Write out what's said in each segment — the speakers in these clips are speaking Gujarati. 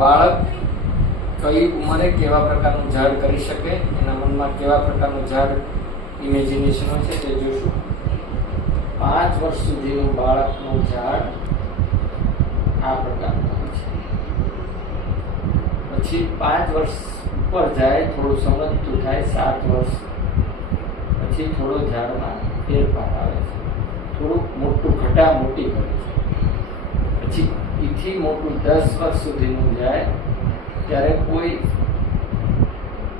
બાળક કઈ ઉંમરે કેવા પ્રકારનું ઝાડ કરી શકે, એના મનમાં કેવા પ્રકારનું ઝાડ ઇમેજિનેશન હોય છે તે જોઈશું. 5 વર્ષ સુધીનું બાળકનું ઝાડ આ પ્રકારનું હોય છે. પછી 5 વર્ષ ઉપર જાય, થોડું સમજતું થાય, 7 વર્ષ પછી થોડો ઝાડમાં ફેરફાર આવે છે, થોડુંક મોટું ઘટા મોટી કરે છે. પછી એથી મોટું 10 વર્ષ સુધીનું જાય ત્યારે કોઈ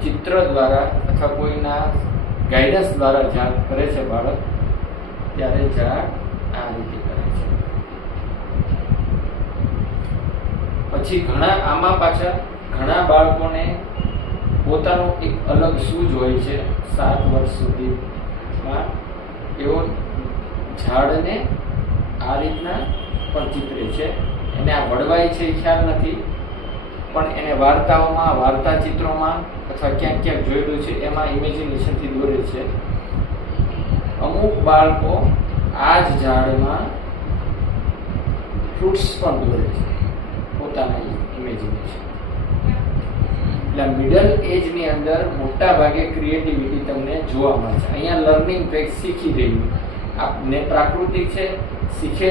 ચિત્ર દ્વારા અથવા કોઈના ગાઈડન્સ દ્વારા ઝાડ કરે છે બાળક, ત્યારે ઝાડ આ રીતે કરે છે. પછી આમાં પાછા ઘણા બાળકોને પોતાનું એક અલગ સૂઝ હોય છે. 7 વર્ષ સુધીમાં એવો ઝાડને આ રીતના પણ ચિત્રે છે. એને આ વડવાય છે એ ખ્યાલ નથી, પણ એને વાર્તાઓમાં, વાર્તા ચિત્રોમાં અથવા ક્યાંક ક્યાંક જોયેલું છે, એમાં ઇમેજિનેશનથી દોરે છે. અમુક બાળકો આ જ ઝાડમાં ફ્રૂટ્સ પણ દોરે છે પોતાના ઇમેજિનેશન. એટલે મિડલ એજની અંદર મોટા ભાગે ક્રિએટિવિટી તમને જોવા મળે છે. અહીંયા લર્નિંગ કંઈક શીખી રહ્યું, આપને પ્રાકૃતિક છે, શીખે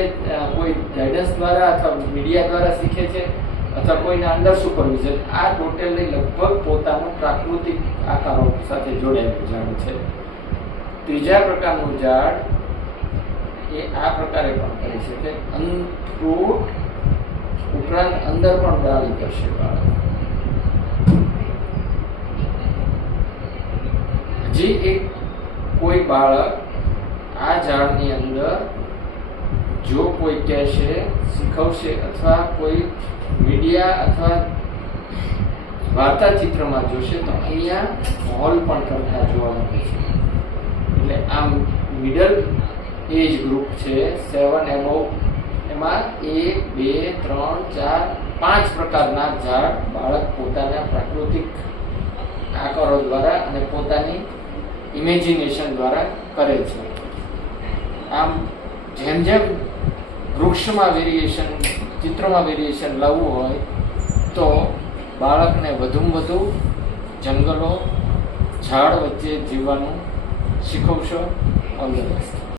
કોઈ ગાઈડન્સ દ્વારા અથવા મીડિયા દ્વારા શીખે છે, અથવા કોઈના અંડર સુપરવિઝન. આ ટોટલી લગભગ પોતાનું પ્રાકૃતિક આકારો સાથે જોડાયેલું ઝાડ છે. ત્રીજા પ્રકારનું ઝાડ એ આ પ્રકારે પણ કરી શકે. ફ્રૂટ ઉપરાંત અંદર પણ ડાળી કરશે બાળક. હજી એક કોઈ બાળક આ ઝાડની અંદર જો કોઈ કહેશે, શીખવશે અથવા કોઈ મીડિયા અથવા વાર્તા ચિત્રમાં જોશે તો અહીંયા હોલ પણ કરતા જોવા મળે છે. એટલે આમ મિડલ એજ ગ્રુપ છે, 7 એબોવ, એમાં 1, 2, 3, 4, 5 પ્રકારના ઝાડ બાળક પોતાના પ્રાકૃતિક આકારો દ્વારા અને પોતાની ઇમેજિનેશન દ્વારા કરે છે. આમ જેમ જેમ વૃક્ષમાં વેરિએશન, ચિત્રમાં વેરિએશન લાવવું હોય તો બાળકને વધુમાં વધુ જંગલો, ઝાડ વચ્ચે જીવવાનું શીખવશો. All the best.